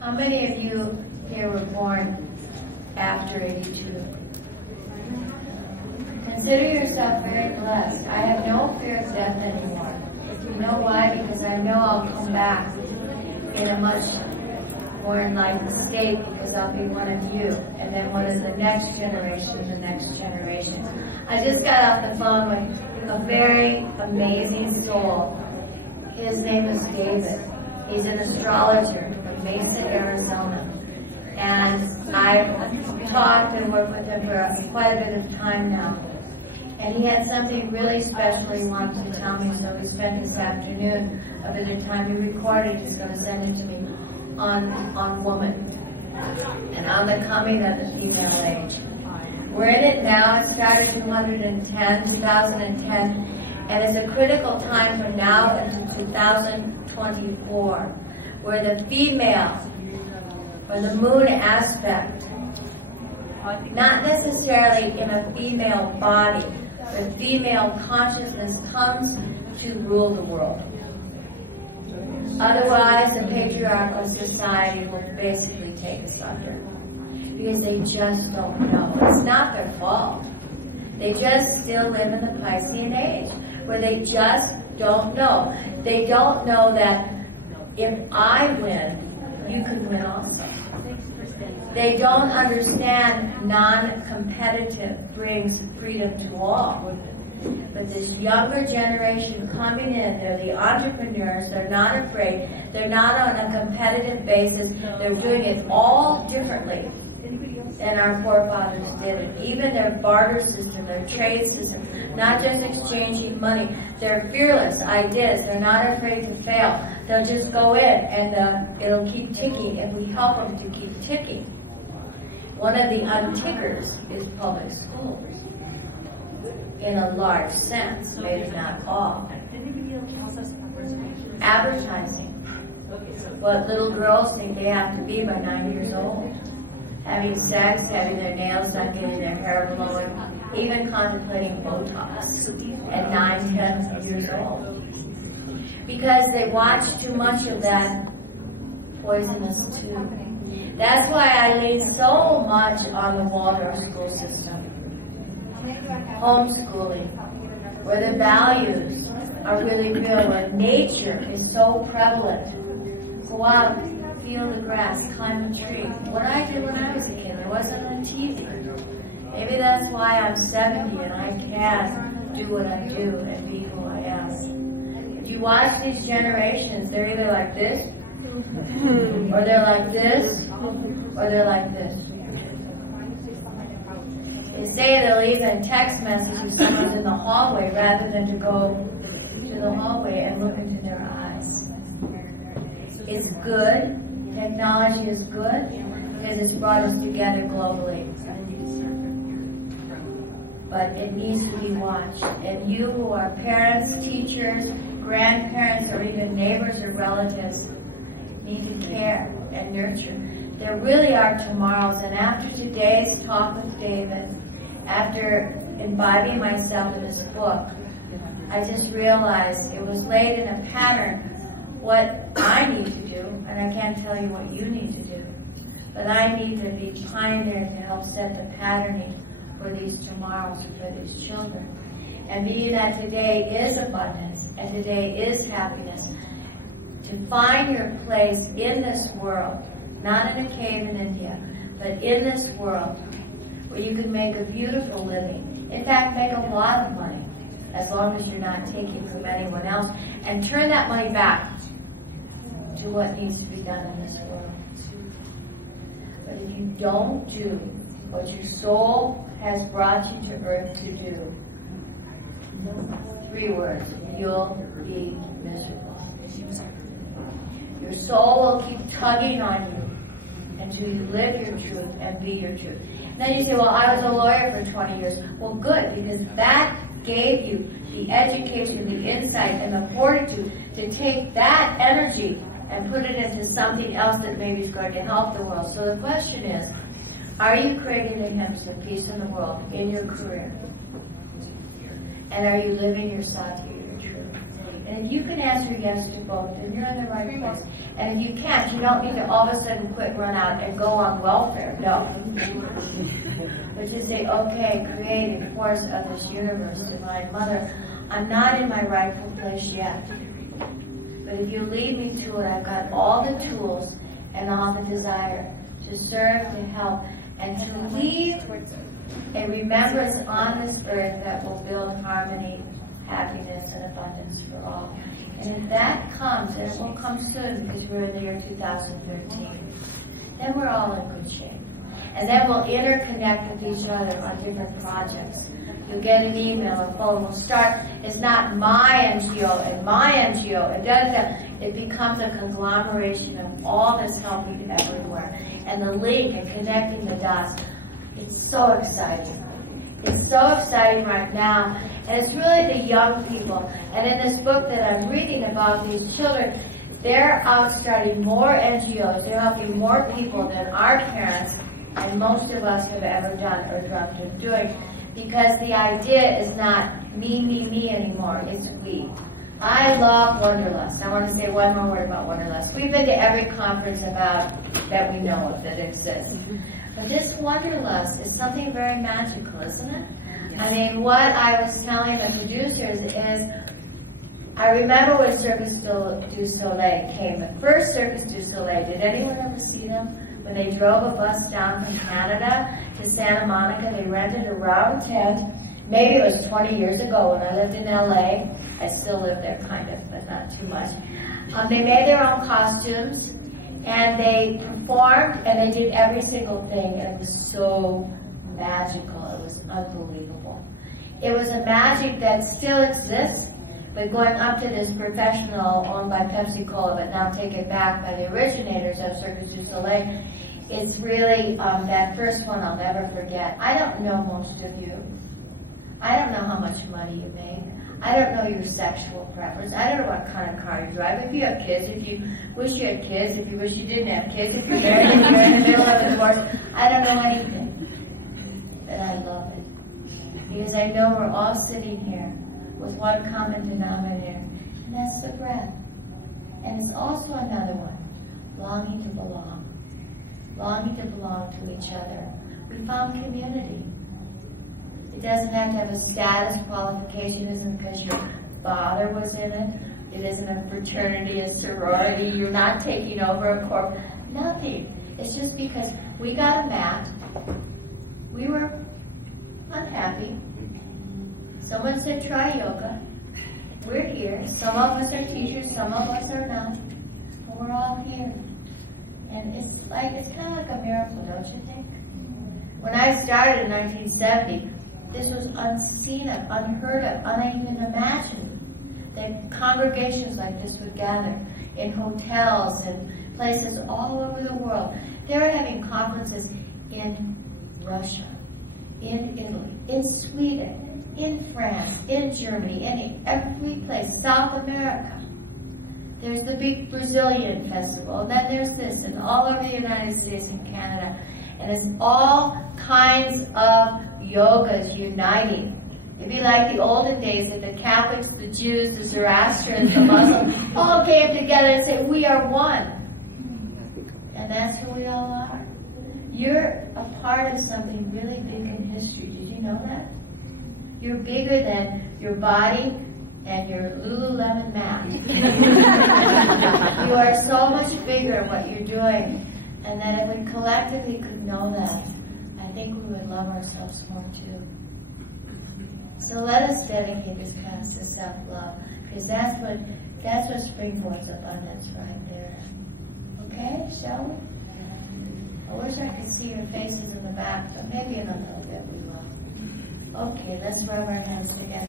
How many of you here were born after 82? Consider yourself very blessed. I have no fear of death anymore. You know why? Because I know I'll come back in a much more enlightened state, because I'll be one of you, and then one of the next generation, the next generation. I just got off the phone with a very amazing soul. His name is David. He's an astrologer from Mesa, Arizona. And I've talked and worked with him for quite a bit of time now. And he had something really special he wanted to tell me, so we spent this afternoon a bit of time. He recorded, he's going to send it to me, on woman and on the coming of the female age. We're in it now. It started 2010, and it's a critical time from now into 2024, where the female, or the moon aspect, not necessarily in a female body, but female consciousness comes to rule the world. Otherwise, the patriarchal society will basically take us under, because they just don't know. It's not their fault. They just still live in the Piscean age, where they just don't know. They don't know that if I win, you can win also. They don't understand non-competitive brings freedom to all. But this younger generation coming in, they're the entrepreneurs, they're not afraid, they're not on a competitive basis, they're doing it all differently than our forefathers did it. Even their barter system, their trade system, not just exchanging money, they're fearless ideas, they're not afraid to fail. They'll just go in and it'll keep ticking if we help them to keep ticking. One of the untickers is public schools, in a large sense, maybe not all. Advertising. What little girls think they have to be by 9 years old. Having sex, having their nails done, getting their hair blown, even contemplating Botox at 9, 10 years old. Because they watch too much of that poisonous tube. That's why I lean so much on the Waldorf school system. Homeschooling, where the values are really real, where nature is so prevalent. Go out, feel the grass, climb a tree. What I did when I was a kid, it wasn't on TV. Maybe that's why I'm 70 and I can do what I do and be who I am. If you watch these generations, they're either like this, or they're like this, or they're like this. They say they'll even text message if someone's in the hallway rather than to go to the hallway and look into their eyes. It's good. Technology is good because it's brought us together globally. But it needs to be watched. And you who are parents, teachers, grandparents, or even neighbors or relatives need to care and nurture. There really are tomorrows, and after today's talk with David, after imbibing myself in this book, I just realized it was laid in a pattern what I need to do, and I can't tell you what you need to do, but I need to be pioneering to help set the patterning for these tomorrows for these children. And being that today is abundance, and today is happiness, to find your place in this world, not in a cave in India, but in this world, where you can make a beautiful living. In fact, make a lot of money, as long as you're not taking from anyone else, and turn that money back to what needs to be done in this world. But if you don't do what your soul has brought you to earth to do, 3 words, you'll be miserable. Your soul will keep tugging on you until you live your truth and be your truth. And then you say, well, I was a lawyer for 20 years. Well, good, because that gave you the education, the insight, and the fortitude to take that energy and put it into something else that maybe is going to help the world. So the question is, are you creating the hymns of peace in the world in your career? And are you living your sati, your truth? And And if you can answer yes to both, then you're in the right place. And if you can't, you don't need to all of a sudden quit, run out, and go on welfare. No. But you say, okay, creative force of this universe, Divine Mother, I'm not in my rightful place yet. But if you lead me to it, I've got all the tools and all the desire to serve, to help, and to leave a remembrance on this earth that will build harmony, happiness, and abundance for all. And if that comes, and it will come soon because we're in the year 2013, then we're all in good shape. And then we'll interconnect with each other on different projects. You'll get an email or phone. We'll start, it's not my NGO and my NGO. It becomes a conglomeration of all this helping everywhere. And the link and connecting the dots. It's so exciting. It's so exciting right now. And it's really the young people. And in this book that I'm reading about these children, they're out starting more NGOs. They're helping more people than our parents and most of us have ever done or dreamt of doing. Because the idea is not me, me, me anymore. It's we. I love Wanderlust. I want to say one more word about Wanderlust. We've been to every conference about that we know of that exists. But this Wanderlust is something very magical, isn't it? I mean, what I was telling the producers is, I remember when Circus du Soleil came. The first Circus du Soleil, did anyone ever see them? When they drove a bus down from Canada to Santa Monica, they rented a round tent. Maybe it was 20 years ago when I lived in LA. I still live there, kind of, but not too much. They made their own costumes, and they performed, and they did every single thing, and it was so magical. It was unbelievable. It was a magic that still exists, but going up to this professional owned by Pepsi-Cola, but now taken back by the originators of Circus du Soleil, it's really that first one I'll never forget. I don't know most of you. I don't know how much money you make. I don't know your sexual preference. I don't know what kind of car you drive. If you have kids, if you wish you had kids, if you wish you didn't have kids, if you're married, if you're in the middle of a divorce, I don't know anything. But I love it. Because I know we're all sitting here with one common denominator, and that's the breath. And it's also another one, longing to belong. Longing to belong to each other. We found community. It doesn't have to have a status qualification. It isn't because your father was in it. It isn't a fraternity, a sorority. You're not taking over a corp. Nothing. It's just because we got a mat. We were unhappy. Someone said try yoga. We're here. Some of us are teachers, some of us are not. But we're all here. And it's kind of like a miracle, don't you think? When I started in 1970, this was unseen of, unheard of, uneven imagined. That congregations like this would gather in hotels and places all over the world. They were having conferences in Russia, in Italy, in Sweden, in France, in Germany, in every place, South America. There's the big Brazilian festival, and then there's this, and all over the United States and Canada. And it's all kinds of yogas uniting. It'd be like the olden days that the Catholics, the Jews, the Zoroastrians, the Muslims all came together and said, we are one. And that's who we all are. You're a part of something really big in history. Did you know that? You're bigger than your body and your Lululemon mat. You are so much bigger in what you're doing. And that if we collectively could know that, I think we would love ourselves more too. So let us dedicate this class to self-love, because that's what springboards abundance right there. Okay, shall we? I wish I could see your faces in the back, but maybe in a little bit we will. Okay, let's rub our hands together.